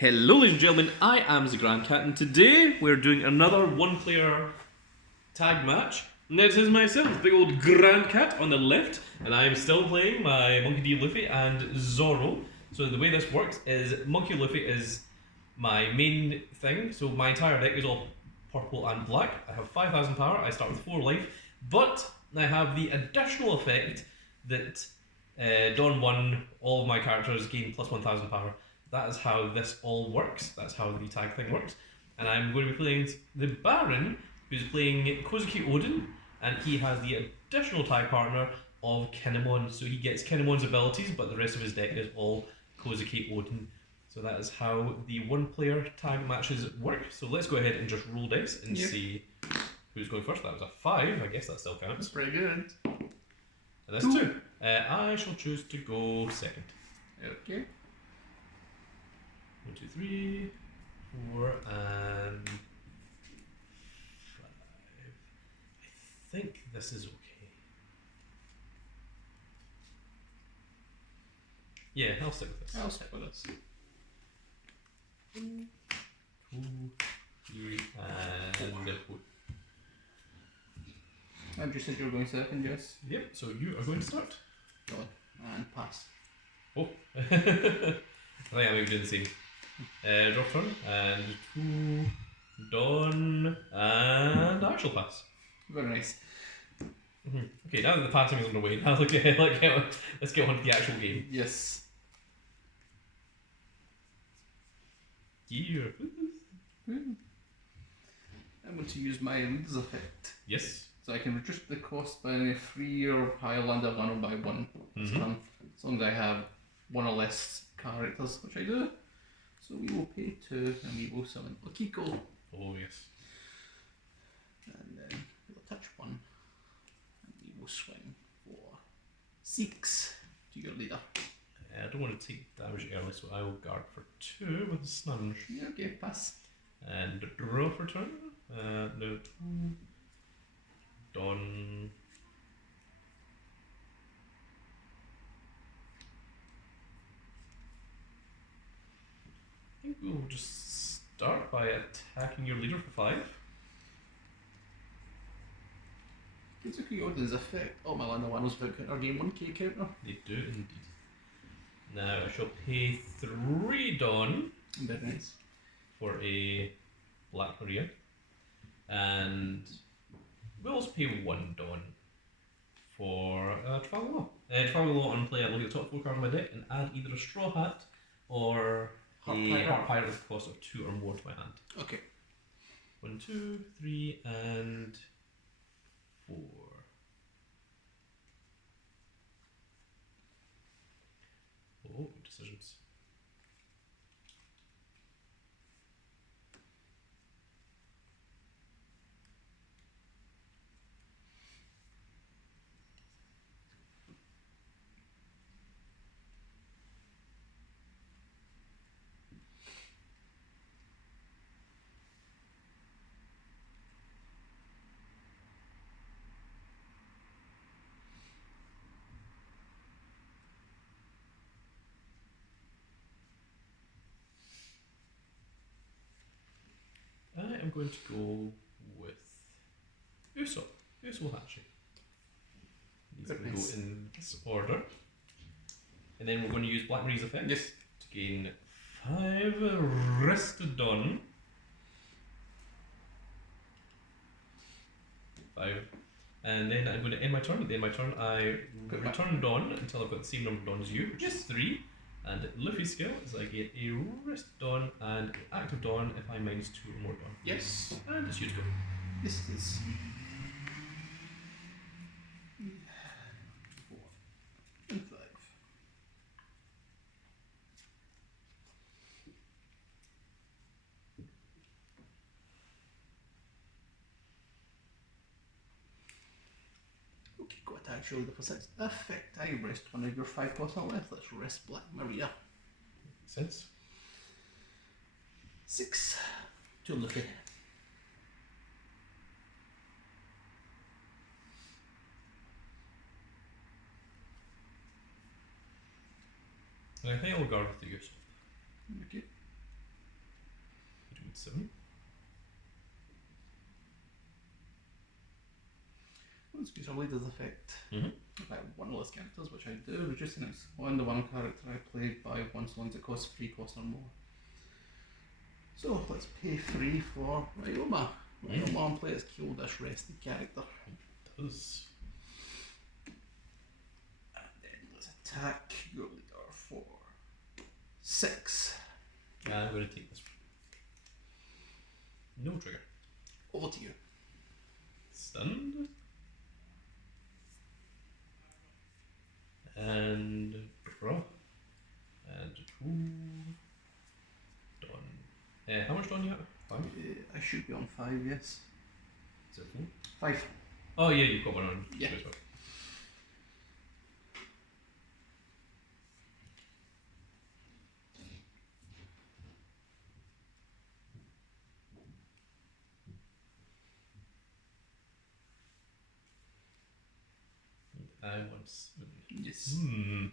Hello ladies and gentlemen, I am the Grand Cat and today we're doing another one-player tag match. And this is myself, big old Grand Cat on the left, and I'm still playing my Monkey D. Luffy and Zoro. So the way this works is Monkey Luffy is my main thing, so my entire deck is all purple and black. I have 5,000 power, I start with 4 life, but I have the additional effect that Dawn 1, all of my characters gain plus 1,000 power. That is how this all works. That's how the tag thing works. And I'm going to be playing the Baron, who's playing Kozuki Oden, and he has the additional tag partner of Kinnemon. So he gets Kinnemon's abilities, but the rest of his deck is all Kozuki Oden. So that is how the one-player tag matches work. So let's go ahead and just roll dice and see who's going first. That was a 5. I guess that still counts. That's pretty good. And that's 2. I shall choose to go second. Okay. 1, 2, 3, 4, and 5. I think this is okay. Yeah, I'll stick with this. I'll stick with this. 2, 3, and 4. And you said you were going second, yes? Yep, so you are going to start. God. And pass. Oh. I think I'm going to do the same. Draw turn, and 2, Dawn, and I shall pass. Very nice. Okay, now that the passing is underway, now let's get on to the actual game. Yes. Here. I'm going to use my leads effect. Yes. So I can reduce the cost by 3 or higher land of 1 or by 1. As long as I have 1 or less characters, which I do. So we will pay 2 and we will summon Okiko. Oh yes. And then we'll touch 1 and we will swing for 6 to your leader. I don't want to take damage early, so I will guard for 2 with the Snunge. Yeah, okay, pass. And draw for turn. No, 2. Dawn. I think we'll just start by attacking your leader for 5. Kozuki Oden's effect. Oh, my land of 1 was about counter game 1k counter. They do indeed. Now I shall pay 3 Dawn Very nice. for a Black Maria, and we'll also pay 1 Dawn for Travel Law. Travel Law on play, I look at the top 4 cards of my deck and add either a Straw Hat or a Heart Pirate with a cost of 2 or more to my hand. Okay. 1, 2, 3, and 4. Oh, decisions. I am going to go with Usopp Hachi. He's going to go in this order. And then we're going to use Black Marie's effect to gain 5 Rested Dawn. 5. And then I'm going to end my turn. At the end of my turn, I return Dawn until I've got the same number of Dawn as you, which is 3. And Luffy's skill is I get a Rest Dawn and Active Dawn if I minus 2 or more Dawn. Yes. And it's you to go. This is 4 and 5. Okay, go attack show the % effect. I rest 1 of your 5 plus not left. Let's rest Black Maria. Makes sense. 6 to Luffy. And I think I'll guard with the use. Okay. paid 7. Once use our leader's effect. Mm-hmm. About one of those characters, which I do, reducing it on the one character I play by one so long as it costs 3 cost or more. So let's pay 3 for Ryoma. Ryoma on play has killed this rested character. It does. And then let's attack your leader for 6. I'm going to take this one. No trigger. Over to you. Stunned. And draw. And 2. Done. How much done you have? 5? I should be on 5, yes. Is it 4? 5. Oh yeah, you've got one on. Yeah. As well. I want 7. Yes. Interesting.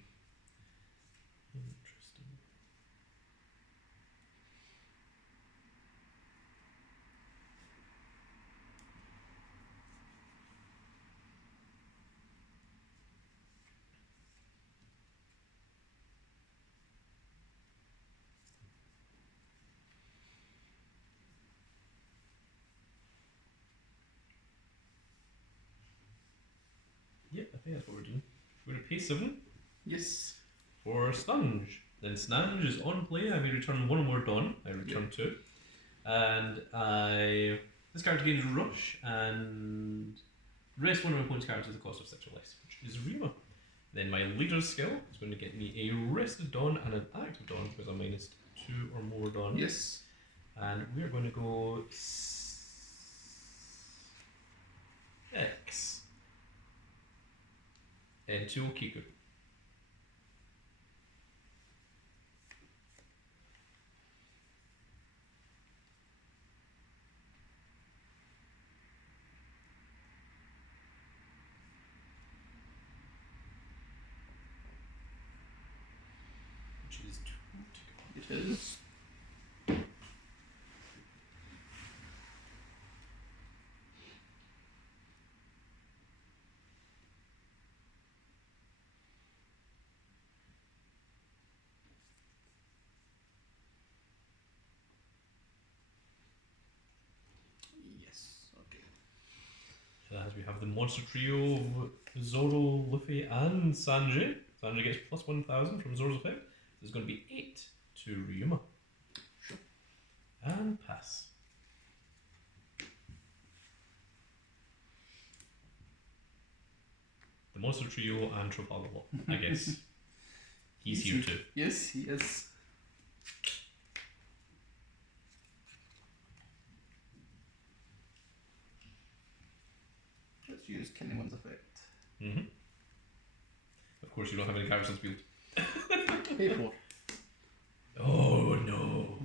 Yep, I think that's what we're doing. We're going to pay 7 Yes. for Snunge. Then Snunge is on play. I may return 1 more Dawn. I return 2. And this character gains Rush and rest one of my opponent's cards at the cost of 6 or less, which is Rima. Then my leader's skill is going to get me a rested Dawn and an active Dawn because I'm minus 2 or more Dawn. Yes. And we're going to go 6. And 2 Kiku. Which is 2 to go. It is. Yes. Okay. As we have the monster trio of Zoro, Luffy, and Sanji. Sanji gets plus 1,000 from Zoro's effect. There's going to be 8 to Ryuma. Sure. And pass. The monster trio and Trafalgar Law, I guess. He's here too. Yes, he is. Let's use Kinnemon's effect. Mm-hmm. Of course, you don't have any characters on field. Pay 4. Oh no.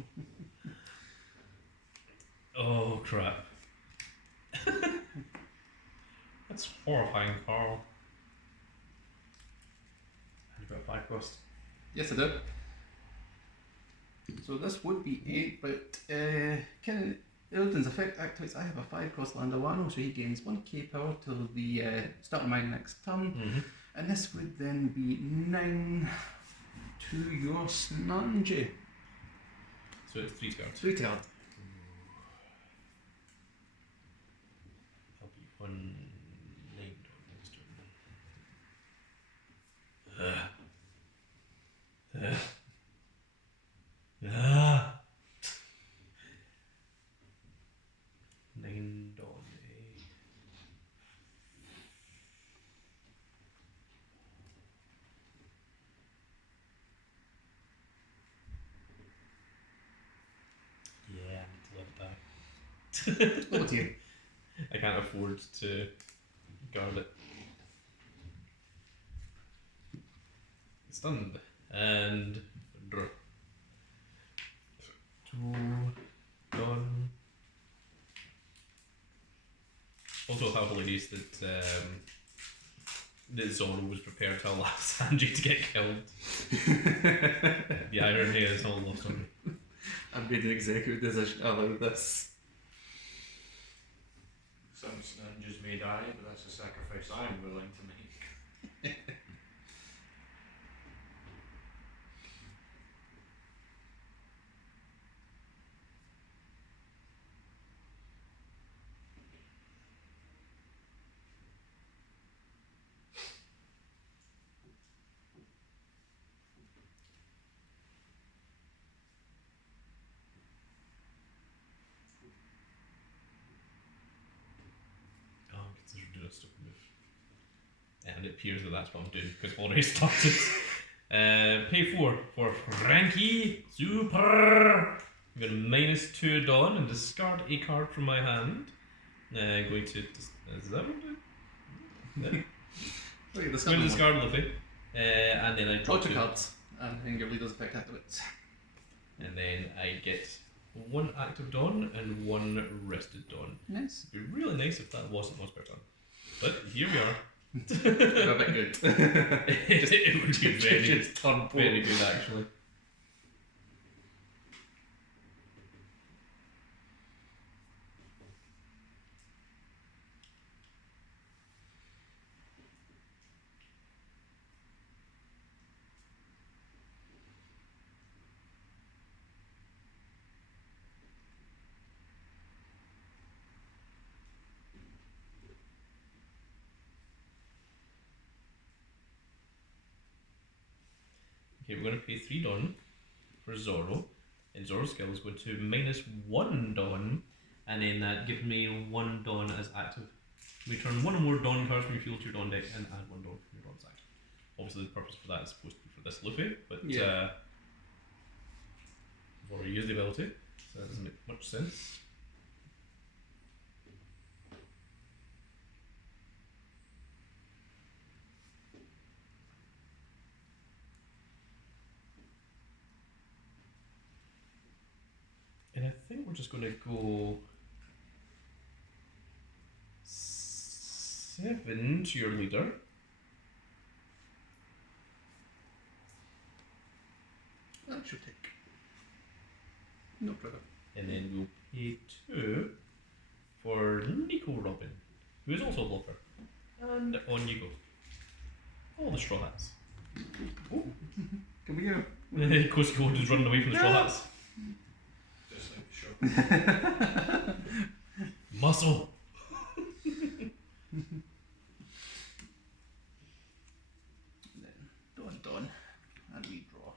Oh crap. That's horrifying, Carl. And you've got a 5 cost. Yes, I do. So this would be 8, but Oden's effect activates. I have a 5 cost land Alano, so he gains 1k power till the start of my next turn. Mm-hmm. And this would then be 9 to your Snungy. So it's 3 cards. 3 card. I'll be 1 named on next turn. Named on a. Yeah, I need to let it die. Over to you. I can't afford to guard it. Stunned and draw. 2 done. Also, how hilarious that Zoro was prepared to allow Sanji to get killed. The irony is all lost on me. I've made an executive decision to allow this. Some ninjas may die, but that's a sacrifice I'm willing to make. Oh, I'm considering doing a stupid move. And it appears that that's what I'm doing because I've already started. Pay 4 for Frankie Super. I'm going to -2 Dawn and discard a card from my hand. Going to. Is that what I'm doing? Yeah. Look at this I'm going to discard Luffy. And then I draw Draw 2 2. cards, and then your leader's effect activates. And then I get 1 active Dawn and 1 rested Dawn. Nice. It'd be really nice if that wasn't my spare turn. But here we are. You're a bit good. It would be very, Just turn very good actually. Okay, we're going to pay 3 Dawn for Zoro, and Zoro's skill is going to -1 Dawn, and then that gives me 1 Dawn as active. Return 1 or more Dawn cards from your field to your Dawn deck and add 1 Dawn from your Dawn's active. Obviously, the purpose for that is supposed to be for this Luffy, but Yeah. I've already used the ability, so that doesn't make much sense. And I think we're just going to go 7 to your leader. That should take. No problem. And then we'll pay 2 for Nico Robin, who is also a bluffer. And on you go. All the straw hats. Oh. Can we go? Coast Code is running away from the straw hats. Just like the show. Muscle! Then Dawn, and we draw.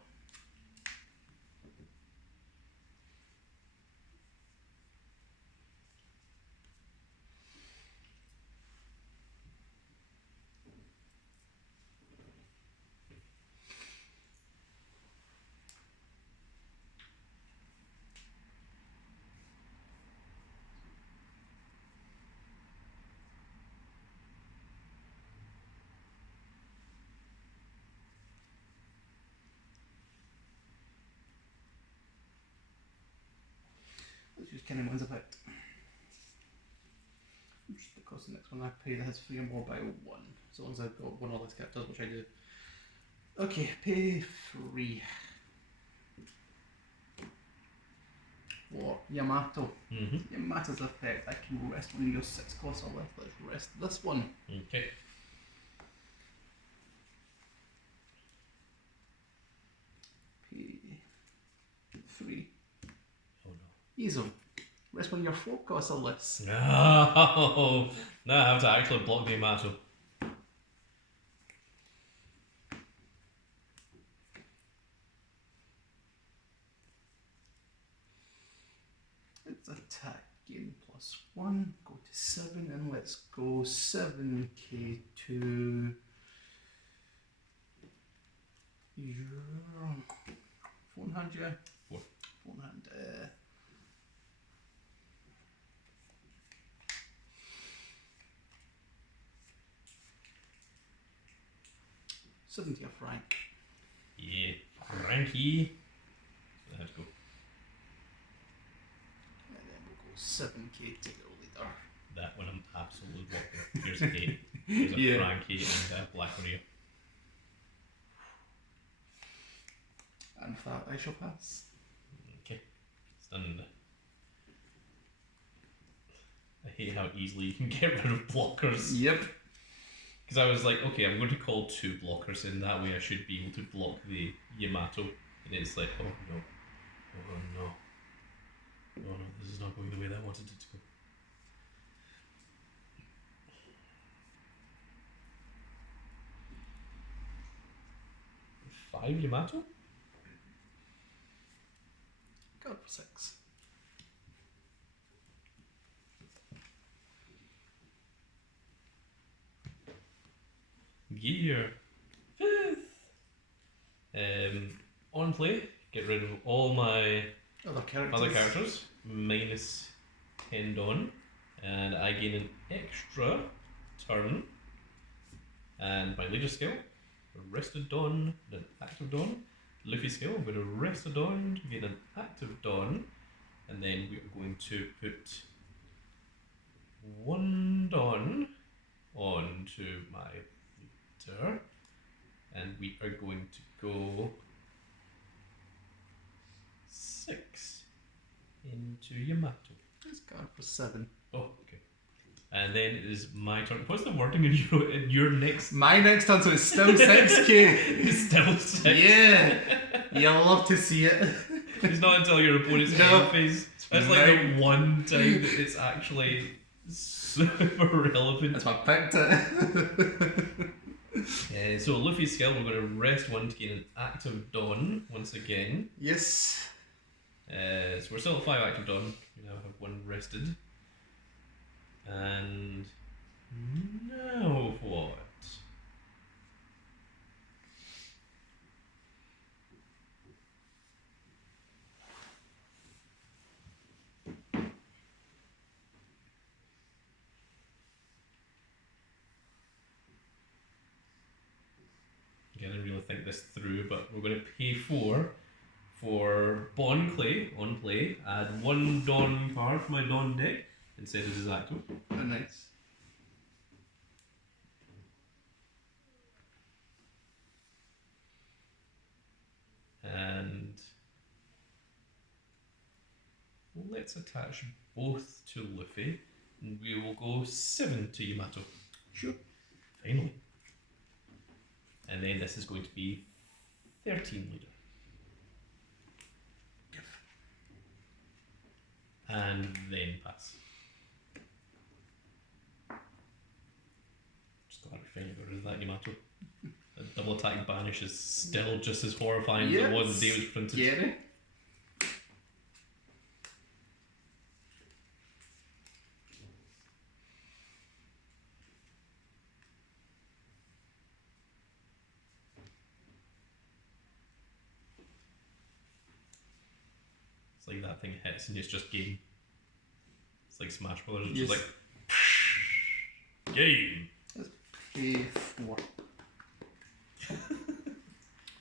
Let's use Kinnemon's effect. Just because the next one I pay that has 3 or more by 1. As long as I've got 1 or less characters, which I do. Okay, pay 3. For Yamato. Yamato's effect, I can rest one of your 6 costs or less. Let's rest this one. Okay. Pay 3. Oh Easy. Rest one of your 4 costs or less. no. No! Now I have to actually block the Yamato. Let's attack gain +1, go to 7, and let's go 7k to your 400, yeah? 400. 70 a franc. Yeah, Frankie. Let's go. And then we'll go 7k to your leader. That one I'm absolutely blocking. Here's a 8. Here's a Yeah. Frankie and a Black Maria. And that I shall pass. Okay. And I hate how easily you can get rid of blockers. Yep. Because I was like, okay, I'm going to call 2 blockers in, that way I should be able to block the Yamato. And it's like, oh no. Oh no. Oh no, this is not going the way that I wanted it to go. Five Yamato? Card for 6. Gear. 5th. On play, get rid of all my Other characters. other characters, minus 10 Dawn, and I gain an extra turn. And my leader skill, Arrested Dawn, an active Dawn. Luffy skill, I'm going to rest a Dawn to gain an active Dawn, and then we're going to put 1 Dawn onto my leader, and we are going to go 6 into Yamato. This card for 7. Oh, okay. And then it is my turn. What's the wording in your next? My next turn, so it's still 6k. It's still 6. Yeah. You'll love to see it. It's not until your opponent's No. end phase. That's like the one time that it's actually super relevant. That's why I picked it. So Luffy's skill, we're going to rest 1 to gain an active Dawn once again. Yes. So we're still at 5 active Dawn. We now have 1 rested. And now what? Again, I didn't really think this through, but we're going to pay 4 for Bond Clay on play. Add 1 Dawn card for my Dawn deck instead of his active. Oh, nice. And let's attach both to Luffy, and we will go 7 to Yamato. Sure. Finally. And then this is going to be 13 leader. And then pass. Just glad we finally got rid of that Yamato. A double attack banish is still just as horrifying as it was the day it was printed. Scary. It's like that thing hits and it's just game. It's like Smash Brothers, it's Yes. just like game. Pay 4.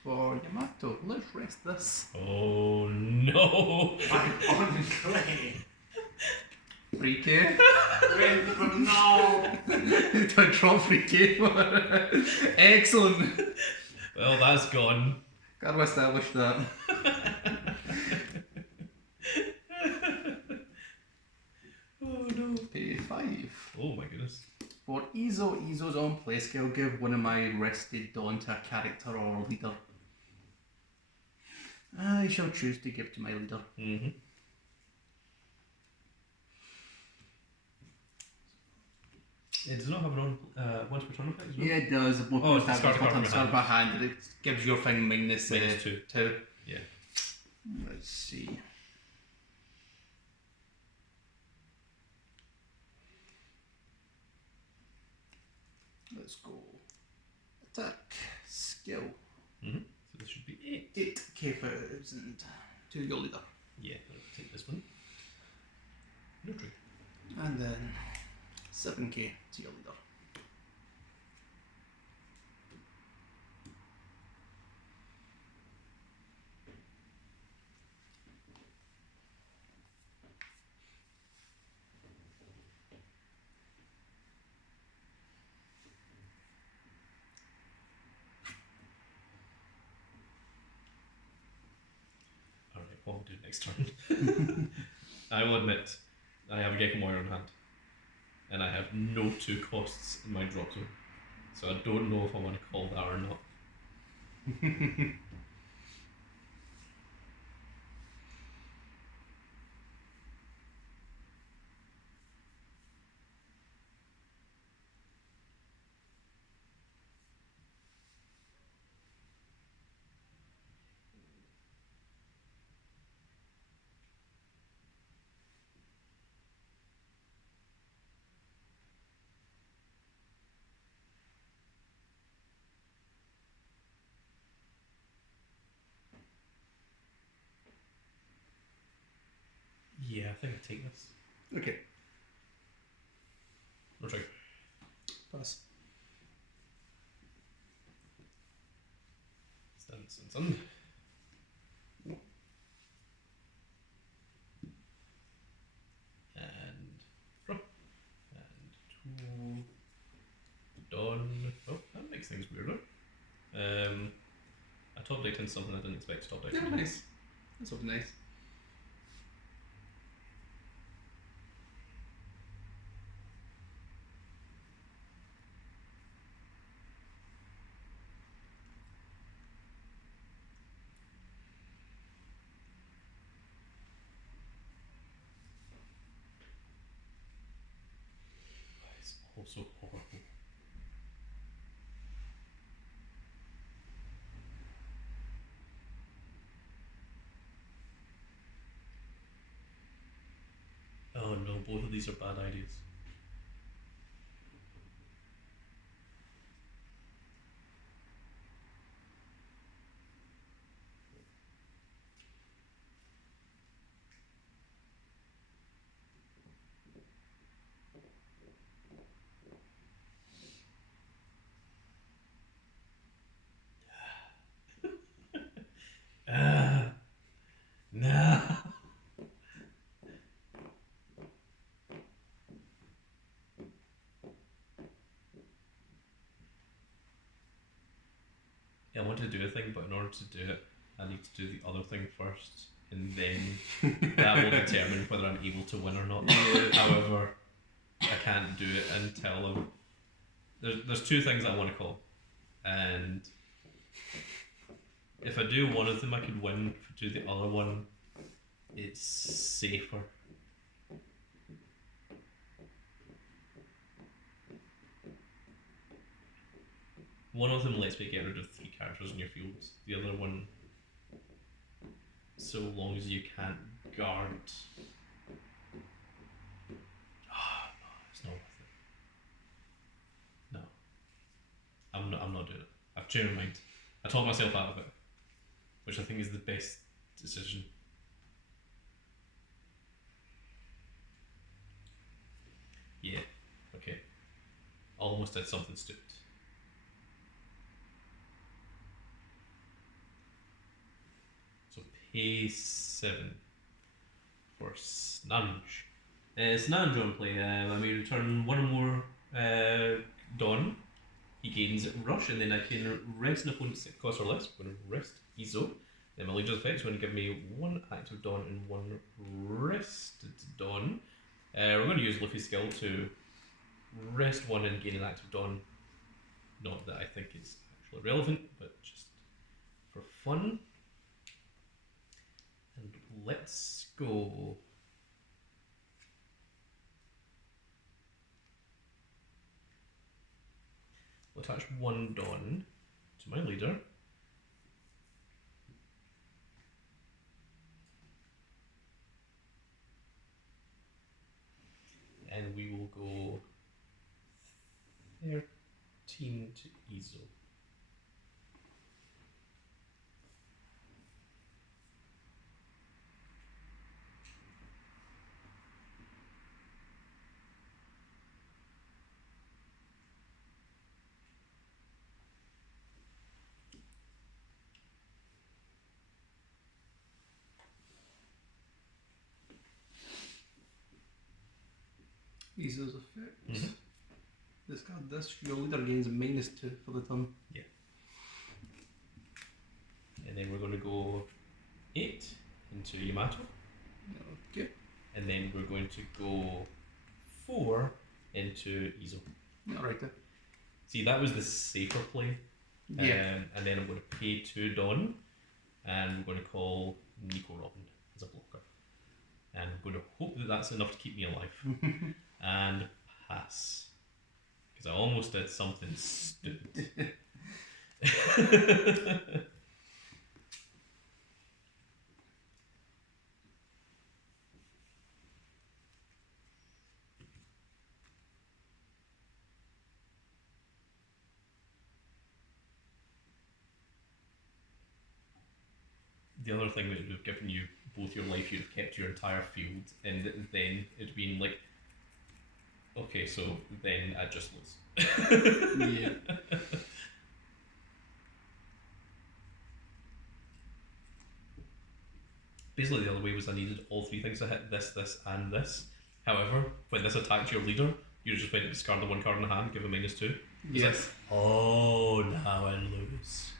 For Yamato, let's rest this. Oh no! I'm on clay. 3k. Win from now. Do I drop 3k for it? Excellent. Well, that's gone. Gotta establish that. Oh no! Pay 5. Oh my goodness. For Izo's on play skill, give one of my rested Dawn to a character or leader. I shall choose to give to my leader. Mm-hmm. It does not have an on once per turn effect as well? Yeah, it does. Oh, it's discard a card from your Start by hand. It gives your thing minus Minus 2. 2. Yeah. Let's see. Let's go. Attack. Skill. Mm-hmm. So this should be 8. 8k to your leader. Yeah, I'll take this one. No trigger. And then 7k to your leader. Alright, what we'll do next turn. I will admit, I have a Gecko Moira in hand, and I have no 2 costs in my drop zone, so I don't know if I want to call that or not. Yeah, I think I take this. Okay. Or try. Pass. Stun. And draw. And 2 done. Oh, that makes things weirder. I top decked into something I didn't expect to top deck. Yeah, nice. That's all nice. It's all so horrible. Oh no, both of these are bad ideas. No. Yeah, I want to do a thing, but in order to do it, I need to do the other thing first, and then that will determine whether I'm able to win or not. However, I can't do it until there's 2 things I want to call, and if I do one of them, I could win. If I do the other one, it's safer. One of them lets me get rid of 3 characters in your fields. The other one, so long as you can't guard. Ah, no, it's not worth it. No, I'm not doing it. I've changed my mind. I talked myself out of it, which I think is the best decision. Yeah, okay. Almost did something stupid. So pay 7 for Snunge. Snunge on play. I may return 1 or more Dawn. He gains Rush, and then I can rest an opponent's cost or less. I'm going to rest Izo. Then my Legion's effect is going to give me 1 active Dawn and 1 rested Dawn. We're going to use Luffy's skill to rest 1 and gain an active Dawn. Not that I think it's actually relevant, but just for fun. And let's go. We'll attach 1 Dawn to my leader. And we will go 13 to Izo. Izo's effects. Discard this. Your leader gains -2 for the turn. Yeah. And then we're going to go 8 into Yamato. Okay. and then we're going to go 4 into Izo. Alright then. See, that was the safer play. Yeah. And then I'm going to pay 2 Dawn, and we're going to call Nico Robin as a blocker. And I'm going to hope that that's enough to keep me alive. And pass. Because I almost did something stupid. The other thing that would have given you both your life, you'd have kept your entire field, and then it'd been like, okay, so then I'd just lose. Yeah. Basically, the other way was I needed all 3 things to hit this, and this. However, when this attacked your leader, you just went to discard the 1 card in the hand, give a -2. Yes. Like, oh, now I lose.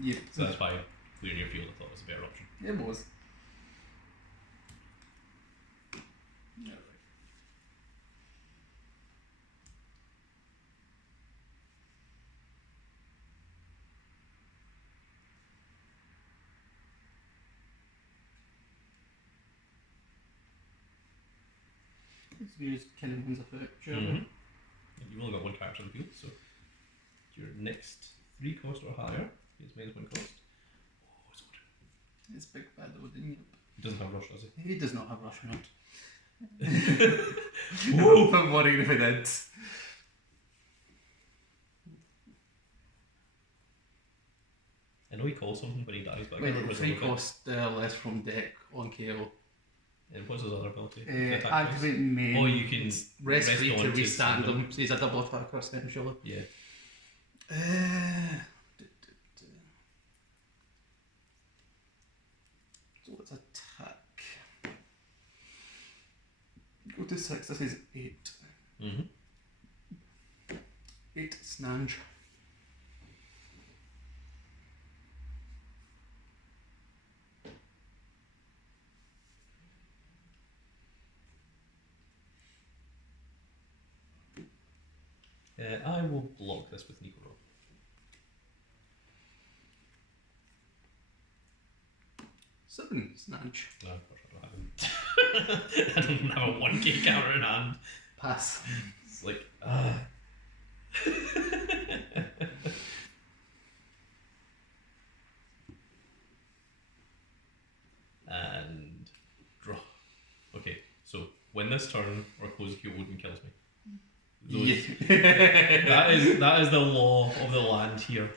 Yeah. So that's why clearing your field I thought was a better option. It was. Alright. Let's use Kinnemon's effect, shall we? Mm-hmm. You've only got 1 character in the field, so your next 3 cost or higher is -1 cost. Oh, it's Oden. It's big bad Oden. He doesn't have rush, does he? He does not have rush on it. Whoa. I'm worried if he did. I know he calls something when he dies, but I can't Wait, remember his 3 other bit. cost less from deck on KO. And what's his other ability? Attack Activate main. Oh, you can rest free on to restand stand him. So he's a double attacker essentially. Yeah. So let's attack. Go to 6, this is 8. Mm-hmm. 8 snange. I will block this with Nico. 7 snange. No, of course I don't have him. I don't have a 1k counter in hand. Pass. It's like, and draw. Okay, so when this turn or close queue, Oden kills me. That is the law of the land here.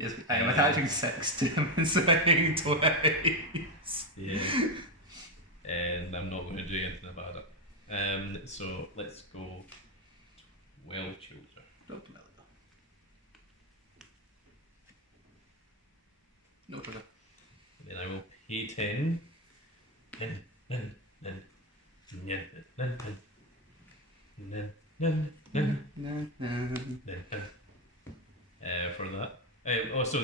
Yes, I am attaching 6 to him and swinging twice. Yeah. And I'm not going to do anything about it. So let's go 12 children. No trigger. And then I will pay 10. For that. So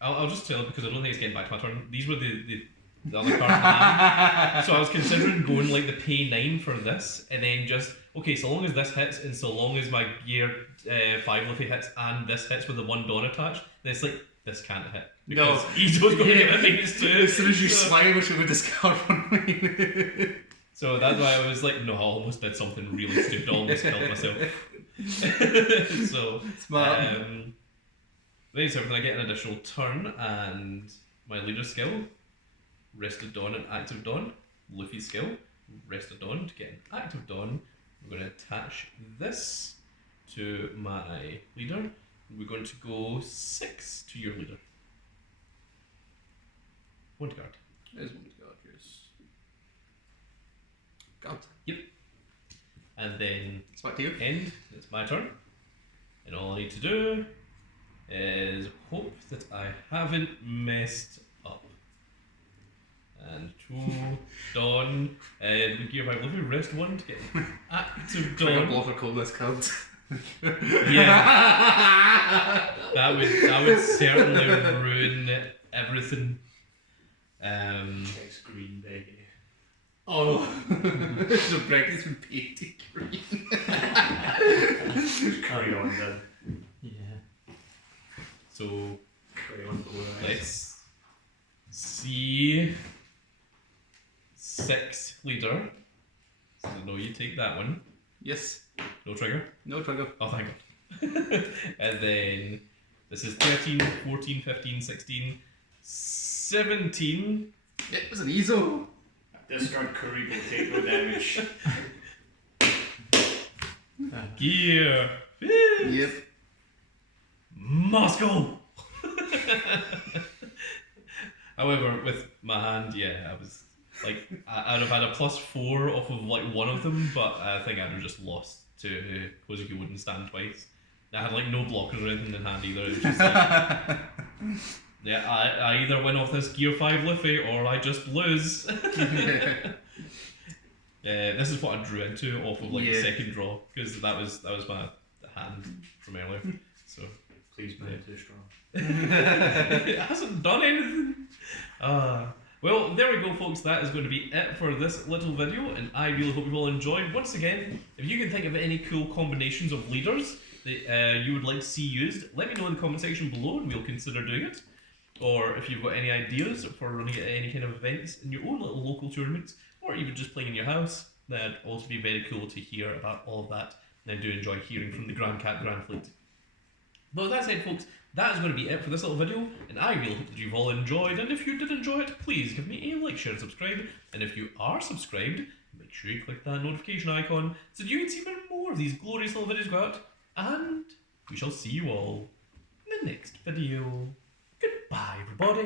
I'll just tell it because I don't think it's getting back to my turn. These were the other cards in hand. So I was considering going like the pay 9 for this, and then just okay, so long as this hits, and so long as my gear 5 Luffy hits, and this hits with the 1 Dawn attached, then it's like this can't hit because Izo's going to get a -2. As soon as you swing, we should go discard 1. So that's why I was like, no, I almost did something really stupid. I almost killed myself. So Smart. Then so I get an additional turn and my leader skill, Rested Dawn and Active Dawn. Luffy's skill, Rested Dawn to get an Active Dawn. We're going to attach this to my leader. We're going to go 6 to your leader. 1 card. There's 1 card, yes. God. Yep. And then It's back to you. end. It's my turn. And all I need to do is hope that I haven't messed up. And 2 Dawn. We gear 5 Luffy, rest 1 to get an Active Trigger Dawn. blocker call this card. Yeah. that would certainly ruin everything. Text Green Bay. Oh, so breakfast with painted green. Carry on then. Yeah. So Carry on, go ahead. let's see. 6 leader. So no, you take that one. Yes. No trigger. No trigger. Oh, thank God. And then this is 13, 14, 15, 16, 17. It was an easel. Discard Karibo, take no damage. Gear. Yep. Moscow. However, with my hand, yeah, I was like, I'd have had a +4 off of like one of them, but I think I'd have just lost to Kozuki wouldn't stand twice. I had like no blockers or anything in hand either. It was just like, yeah, I either win off this Gear 5 Luffy or I just lose. This is what I drew into off of like the second draw because that was my hand from earlier. So Please be too strong. it hasn't done anything. Well, there we go, folks. That is going to be it for this little video, and I really hope you all enjoyed. Once again, if you can think of any cool combinations of leaders that you would like to see used, let me know in the comment section below, and we'll consider doing it. Or if you've got any ideas for running any kind of events in your own little local tournaments, or even just playing in your house, that'd also be very cool to hear about all of that. And I do enjoy hearing from the Grand Cat Grand Fleet. But with that said, folks, that is going to be it for this little video, and I really hope that you've all enjoyed, and if you did enjoy it, please give me a like, share, and subscribe, and if you are subscribed, make sure you click that notification icon so that you can see even more of these glorious little videos go out, and we shall see you all in the next video. Goodbye, everybody.